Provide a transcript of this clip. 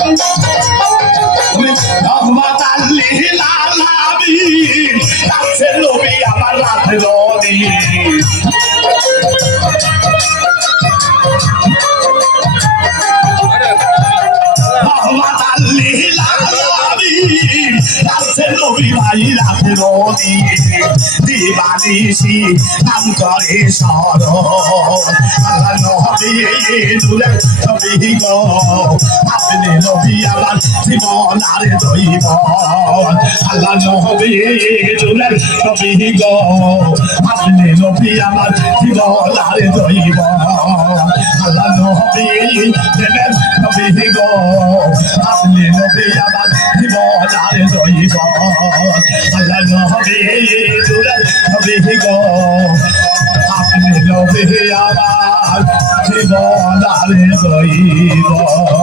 আমার রাতে রনি দিবানিসি নাম করে স্মরণ আল্লাহ নবী দূরে ছবি গো আপনি নবী আমার জীবন আর জৈবন আল্লাহ নবী দূরে ছবি গো আপনি নবী আমার জীবন আর জৈবন আল্লাহ নবী প্রেমের নবী গো আপনি নবী আমার জীবন আর জৈবন আল্লাহ নবী দূরে ছবি গো আপনি নবী আমার জীবন আর জৈবন